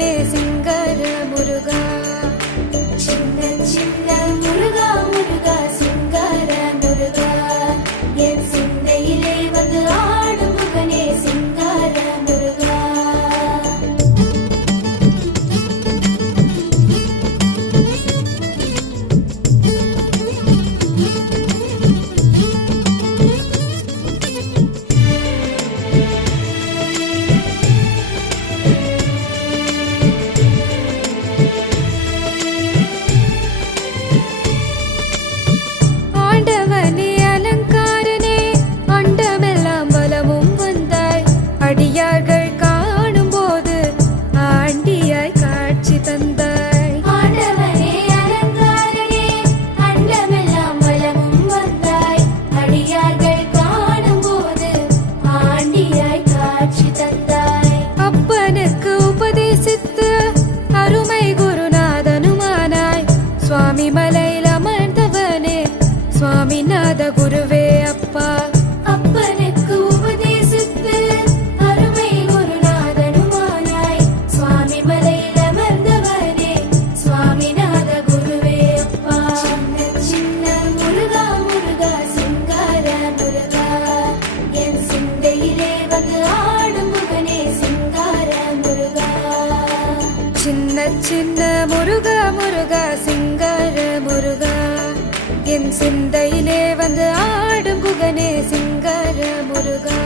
முகனே சிங்கார முருகா. சின்ன சின்ன முருகா முருகா சிங்கார முருகா, என் சிந்தையிலே வந்து ஆடும் முகனே சிங்கார முருகா. சுவாமிநாத குருவே அப்பா, அப்பனுக்கு உபதேசித்து அருமை குருநாதனுமானாய். சுவாமி மலையில் அமர்ந்தவனே சுவாமிநாத குருவே அப்பா. சின்ன சின்ன முருகா முருகா சிங்கார முருகா, என் சிந்தையிலே வந்து ஆடும் முகனே சிங்கார முருகா. சின்ன சின்ன முருகா முருகா சிங்கார முருகா, என் சிந்தையிலே வந்து ஆடும் குகனே சிங்கார முருகா.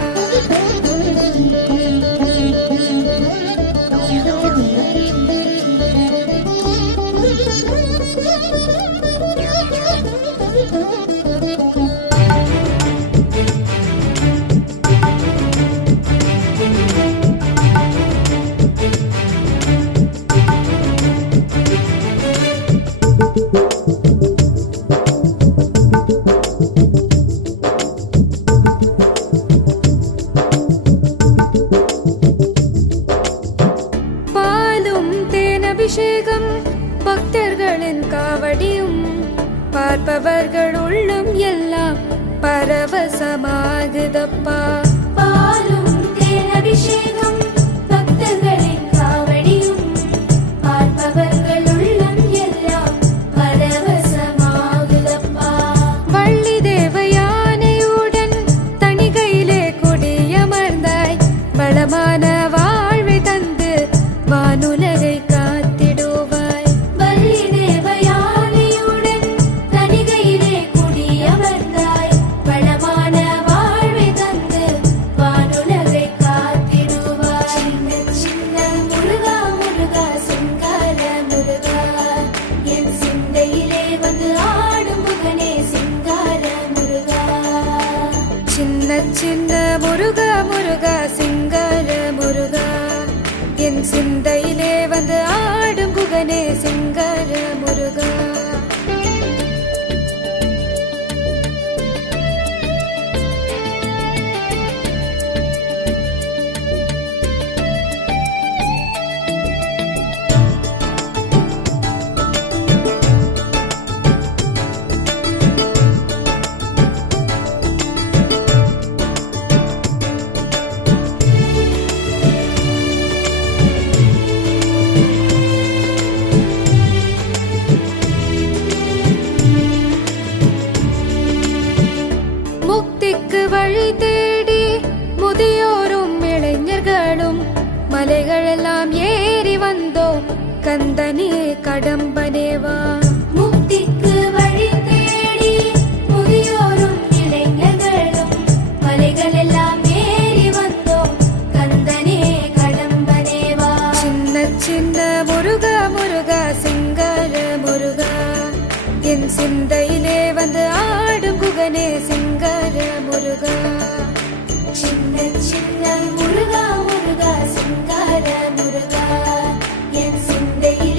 அபிஷேகம் பக்தர்களின் காவடியும், பார்ப்பவர்கள் உள்ளம் எல்லாம் பரவசமாகுதப்பா. பாலும் தேன் அபிஷேகம் பக்தர்களின் காவடியும், பார்ப்பவர்கள் உள்ளம் எல்லாம் பரவசமாகுதப்பா. வள்ளி தேவயானையுடன் தணிகையிலே குடியமர்ந்தாய், வளமான வாழ்வை தந்து வானுலகை சின்ன முருகா முருகா சிங்கார முருகா, என் சிந்தையிலே வந்து ஆடும் குகனே சிங்கார முருகா. வழி தேடி முதியோரும் இளைஞர்களும் மலைகளெல்லாம் ஏறி வந்தோம், கந்தனே கடம்பனேவா. முக்திக்கு வழி தேடி முதியோரும் இளைஞர்களும் மலைகளெல்லாம் ஏறி வந்தோம், கந்தனே கடம்பனேவா. சின்ன சின்ன முருகா முருகா சிங்கார முருகா, என் சிந்தையிலே வந்து ஆடும் குகனே சிங்கார முருகா. சின்ன சின்ன முருகா முருகா சிங்கார முருகா, என் சிந்தையிலே